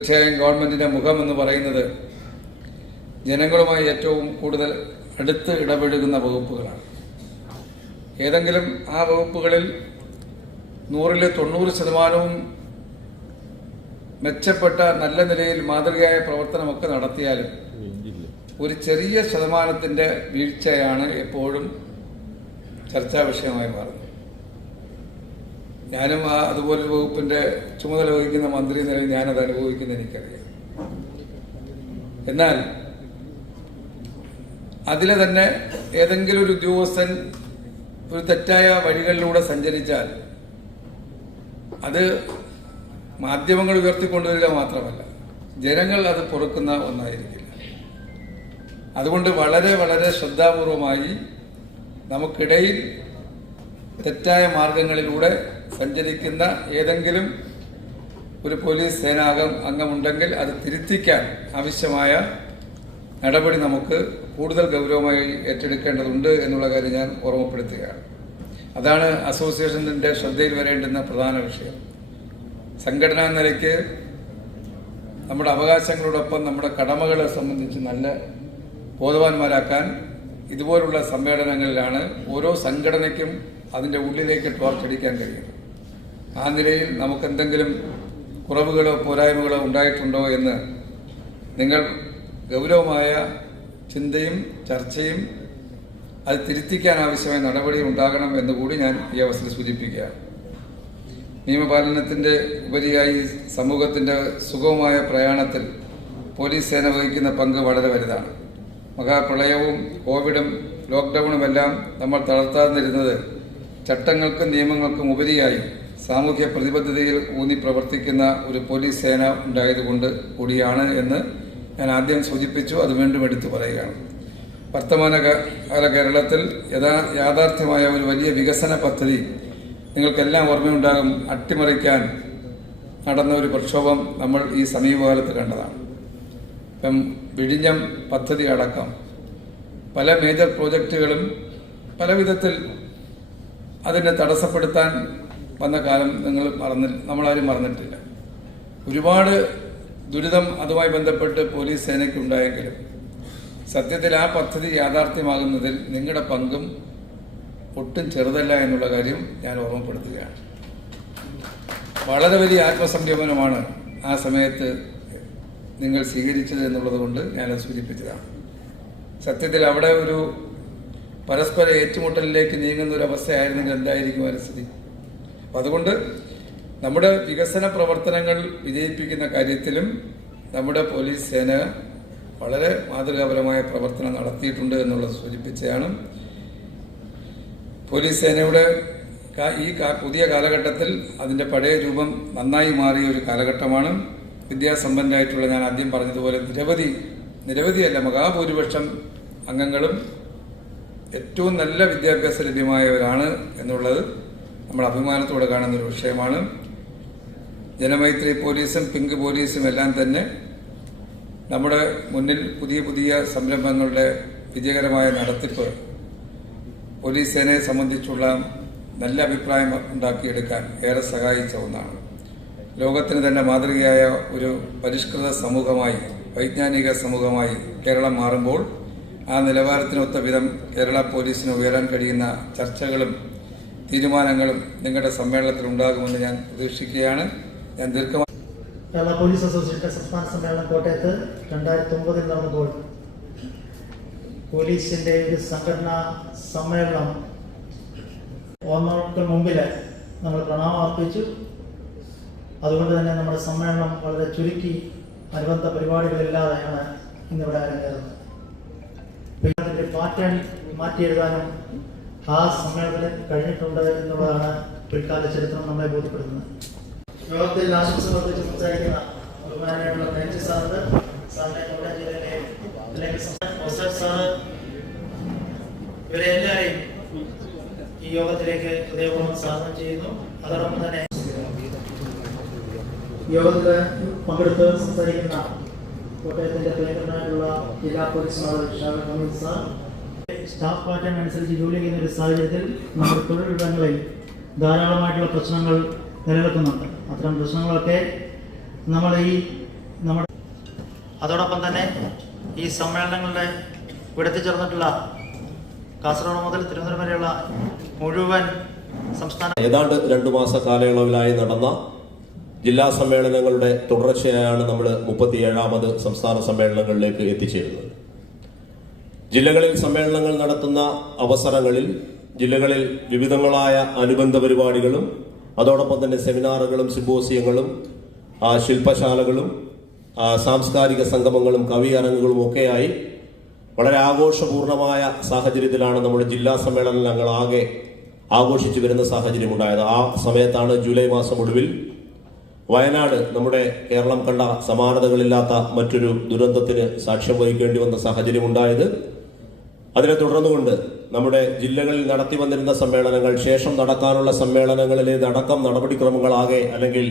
തീർച്ചയായും ഗവൺമെന്റിന്റെ മുഖം എന്ന് പറയുന്നത് ജനങ്ങളുമായി ഏറ്റവും കൂടുതൽ അടുത്ത് ഇടപെടുന്ന വകുപ്പുകളാണ്. ഏതെങ്കിലും ആ വകുപ്പുകളിൽ നൂറിൽ തൊണ്ണൂറ് ശതമാനവും മെച്ചപ്പെട്ട നല്ല നിലയിൽ മാതൃകയായ പ്രവർത്തനമൊക്കെ നടത്തിയാലും ഒരു ചെറിയ ശതമാനത്തിന്റെ വീഴ്ചയാണ് എപ്പോഴും ചർച്ചാ വിഷയമായി മാറുന്നത്. ഞാനും ആ അതുപോലൊരു വകുപ്പിന്റെ ചുമതല വഹിക്കുന്ന മന്ത്രി നിലയിൽ ഞാനത് അനുഭവിക്കുന്ന എനിക്കറിയാം. എന്നാൽ അതിലെ തന്നെ ഏതെങ്കിലും ഒരു ഉദ്യോഗസ്ഥൻ ഒരു തെറ്റായ വഴികളിലൂടെ സഞ്ചരിച്ചാൽ അത് മാധ്യമങ്ങൾ ഉയർത്തിക്കൊണ്ടുവരിക മാത്രമല്ല ജനങ്ങൾ അത് പൊറുക്കുന്ന ഒന്നായിരിക്കില്ല. അതുകൊണ്ട് വളരെ വളരെ ശ്രദ്ധാപൂർവമായി നമുക്കിടയിൽ തെറ്റായ മാർഗങ്ങളിലൂടെ സഞ്ചരിക്കുന്ന ഏതെങ്കിലും ഒരു പോലീസ് സേനാംഗം അംഗമുണ്ടെങ്കിൽ അത് തിരുത്തിക്കാൻ ആവശ്യമായ നടപടി നമുക്ക് കൂടുതൽ ഗൗരവമായി ഏറ്റെടുക്കേണ്ടതുണ്ട് എന്നുള്ള കാര്യം ഞാൻ ഓർമ്മപ്പെടുത്തുകയാണ്. അതാണ് അസോസിയേഷന്റെ ശ്രദ്ധയിൽ വരേണ്ടുന്ന പ്രധാന വിഷയം. സംഘടനാ നിലയ്ക്ക് നമ്മുടെ അവകാശങ്ങളോടൊപ്പം നമ്മുടെ കടമകളെ സംബന്ധിച്ച് നല്ല ബോധവാന്മാരാക്കാൻ ഇതുപോലുള്ള സമ്മേളനങ്ങളിലാണ് ഓരോ സംഘടനയ്ക്കും അതിന്റെ ഉള്ളിലേക്ക് ടോർച്ചടിക്കാൻ കഴിയുന്നത്. ആ നിലയിൽ നമുക്ക് എന്തെങ്കിലും കുറവുകളോ പോരായ്മകളോ ഉണ്ടായിട്ടുണ്ടോ എന്ന് നിങ്ങൾ ഗൗരവമായ ചിന്തയും ചർച്ചയും അത് തിരുത്തിക്കാൻ ആവശ്യമായ നടപടി ഉണ്ടാകണം എന്ന് കൂടി ഞാൻ ഈ അവസരം സൂചിപ്പിക്കുകയാണ് നിയമപാലനത്തിന്റെ ഉപരിയായി സമൂഹത്തിന്റെ സുഗമമായ പ്രയാണത്തിൽ പോലീസ് സേന വഹിക്കുന്ന പങ്ക് വളരെ വലുതാണ്. മഹാപ്രളയവും കോവിഡും ലോക്ക്ഡൌണുമെല്ലാം നമ്മൾ തളർത്താതിരുന്നത് ചട്ടങ്ങൾക്കും നിയമങ്ങൾക്കും ഉപരിയായി സാമൂഹ്യ പ്രതിബദ്ധതയിൽ ഊന്നി പ്രവർത്തിക്കുന്ന ഒരു പോലീസ് സേന ഉണ്ടായതുകൊണ്ട് കൂടിയാണ് എന്ന് ഞാൻ ആദ്യം സൂചിപ്പിച്ചു അത് വീണ്ടും എടുത്തു പറയുകയാണ്. വർത്തമാന കാല കേരളത്തിൽ യഥാ യാഥാർത്ഥ്യമായ ഒരു വലിയ വികസന പദ്ധതി നിങ്ങൾക്കെല്ലാം ഓർമ്മയുണ്ടാകും. അട്ടിമറിക്കാൻ നടന്ന ഒരു പ്രക്ഷോഭം നമ്മൾ ഈ സമീപകാലത്ത് കണ്ടതാണ്. ഇപ്പം വിഴിഞ്ഞം പദ്ധതി അടക്കം പല മേജർ പ്രോജക്റ്റുകളും പല വിധത്തിൽ അതിനെ തടസ്സപ്പെടുത്താൻ വന്ന കാലം നിങ്ങൾ മറന്നി നമ്മളാരും മറന്നിട്ടില്ല. ഒരുപാട് ദുരിതം അതുമായി ബന്ധപ്പെട്ട് പോലീസ് സേനയ്ക്കുണ്ടായെങ്കിലും സത്യത്തിൽ ആ പദ്ധതി യാഥാർത്ഥ്യമാകുന്നതിൽ നിങ്ങളുടെ പങ്കും ഒട്ടും ചെറുതല്ല എന്നുള്ള കാര്യം ഞാൻ ഓർമ്മപ്പെടുത്തുകയാണ്. വളരെ വലിയ ആത്മസംയമനമാണ് ആ സമയത്ത് നിങ്ങൾ സ്വീകരിച്ചത് എന്നുള്ളത് കൊണ്ട് ഞാനത് സൂചിപ്പിച്ചതാണ്. സത്യത്തിൽ അവിടെ ഒരു പരസ്പര ഏറ്റുമുട്ടലിലേക്ക് നീങ്ങുന്ന ഒരു അവസ്ഥയായിരുന്നെങ്കിൽ എന്തായിരിക്കും പരിസ്ഥിതി അപ്പം അതുകൊണ്ട് നമ്മുടെ വികസന പ്രവർത്തനങ്ങൾ വിജയിപ്പിക്കുന്ന കാര്യത്തിലും നമ്മുടെ പോലീസ് സേന വളരെ മാതൃകാപരമായ പ്രവർത്തനം നടത്തിയിട്ടുണ്ട് എന്നുള്ളത് സൂചിപ്പിച്ചതാണ്. പോലീസ് സേനയുടെ ഈ പുതിയ കാലഘട്ടത്തിൽ അതിന്റെ പഴയ രൂപം നന്നായി മാറിയ ഒരു കാലഘട്ടമാണ്. വിദ്യാസമ്പന്നരായിട്ടുള്ള ഞാൻ ആദ്യം പറഞ്ഞതുപോലെ നിരവധി നിരവധിയല്ല മഹാഭൂരിപക്ഷം അംഗങ്ങളും ഏറ്റവും നല്ല വിദ്യാഭ്യാസം ലഭ്യമായവരാണ് എന്നുള്ളത് നമ്മൾ അഭിമാനത്തോടെ കാണുന്ന ഒരു വിഷയമാണ്. ജനമൈത്രി പോലീസും പിങ്ക് പോലീസും എല്ലാം തന്നെ നമ്മുടെ മുന്നിൽ പുതിയ പുതിയ സംരംഭങ്ങളുടെ വിജയകരമായ നടത്തിപ്പ് പോലീസ് സേനയെ സംബന്ധിച്ചുള്ള നല്ല അഭിപ്രായം ഉണ്ടാക്കിയെടുക്കാൻ ഏറെ സഹായിച്ച ഒന്നാണ്. ലോകത്തിന് തന്നെ മാതൃകയായ ഒരു പരിഷ്കൃത സമൂഹമായി വൈജ്ഞാനിക സമൂഹമായി കേരളം മാറുമ്പോൾ ആ നിലവാരത്തിനൊത്ത വിധം കേരള പോലീസിന് ഉയരാൻ കഴിയുന്ന ചർച്ചകളും തീരുമാനങ്ങളും നിങ്ങളുടെ സമ്മേളനത്തിൽ ഉണ്ടാകുമെന്ന് ഞാൻ പ്രതീക്ഷിക്കുകയാണ്. ഞാൻ ദീർഘമായി കേരള പോലീസ് അസോസിയേഷന്റെ സംസ്ഥാന സമ്മേളനം കോട്ടയത്ത് രണ്ടായിരത്തി ഒമ്പതിൽ നടന്നപ്പോൾ പോലീസിന്റെ ഒരു സംഘടനാ സമ്മേളനം ഒന്നോട്ട് മുമ്പിൽ നമ്മൾ പ്രണാമം അർപ്പിച്ചു. അതുകൊണ്ട് തന്നെ നമ്മുടെ സമ്മേളനം വളരെ ചുരുക്കി അനുബന്ധ പരിപാടികളില്ലാതെയാണ് ഇന്നിവിടെ അരങ്ങേറുന്നത്. പാറ്റേൺ മാറ്റിയെഴുതാനും ആ സമ്മേളനത്തിൽ കഴിഞ്ഞിട്ടുണ്ട് എന്നുള്ളതാണ് പിൽക്കാല ചരിത്രം നമ്മളെ ബോധ്യപ്പെടുന്നത് യോഗത്തിൽ ആശംസകൾ വർദ്ധിച്ച് സംസാരിക്കുന്ന ബഹുമാനായിട്ടുള്ള ഫ്രഞ്ച് സാറിന് സാറിനെ കൊല്ലം ജില്ലയിലെ അല്ലെങ്കിൽ സാറ് ഈ യോഗത്തിലേക്ക് ഹൃദയപൂർവം സ്വാഗതം ചെയ്യുന്നു. അതോടൊപ്പം തന്നെ യോഗത്തിൽ പങ്കെടുത്ത് സംസാരിക്കുന്ന കോട്ടയത്തിന്റെ പ്രിയങ്കരനായിട്ടുള്ള ജില്ലാ പോലീസ് മേധാവി Shah Hameed sir staff pattern അനുസരിച്ച് ജോലി ചെയ്യുന്ന ഒരു സാഹചര്യത്തിൽ നമ്മുടെ തൊഴിലിടങ്ങളിൽ ധാരാളമായിട്ടുള്ള പ്രശ്നങ്ങൾ നിലനിൽക്കുന്നുണ്ട്. അത്തരം പ്രശ്നങ്ങളൊക്കെ നമ്മൾ ഈ നമ്മുടെ അതോടൊപ്പം തന്നെ ഈ സമ്മേളനങ്ങളുടെ ഇവിടെ ചേർന്നിട്ടുള്ള കാസർഗോഡ് മുതൽ തിരുവനന്തപുരം വരെയുള്ള മുഴുവൻ സംസ്ഥാന ഏതാണ്ട് രണ്ടു മാസ കാലയളവിലായി നടന്ന ജില്ലാ സമ്മേളനങ്ങളുടെ തുടർച്ചയാണ് നമ്മൾ മുപ്പത്തിയേഴാമത് സംസ്ഥാന സമ്മേളനങ്ങളിലേക്ക് എത്തിച്ചേരുന്നത്. ജില്ലകളിൽ സമ്മേളനങ്ങൾ നടത്തുന്ന അവസരങ്ങളിൽ ജില്ലകളിൽ വിവിധങ്ങളായ അനുബന്ധ പരിപാടികളും അതോടൊപ്പം തന്നെ സെമിനാറുകളും സിമ്പോസിയങ്ങളും ശില്പശാലകളും സാംസ്കാരിക സംഗമങ്ങളും കവി അരങ്ങുകളും ഒക്കെയായി വളരെ ആഘോഷപൂർണമായ സാഹചര്യത്തിലാണ് നമ്മുടെ ജില്ലാ സമ്മേളനങ്ങൾ ആകെ ആഘോഷിച്ചു വരുന്ന സാഹചര്യം ഉണ്ടായത് ആ സമയത്താണ് ജൂലൈ മാസം ഒടുവിൽ വയനാട് നമ്മുടെ കേരളം കണ്ട സമാനതകളില്ലാത്ത മറ്റൊരു ദുരന്തത്തിന് സാക്ഷ്യം വഹിക്കേണ്ടി വന്ന സാഹചര്യം ഉണ്ടായത് അതിനെ തുടർന്നുകൊണ്ട് നമ്മുടെ ജില്ലകളിൽ നടത്തി വന്നിരുന്ന സമ്മേളനങ്ങൾ ശേഷം നടക്കാനുള്ള സമ്മേളനങ്ങളിലേതടക്കം നടപടിക്രമങ്ങളാകെ അല്ലെങ്കിൽ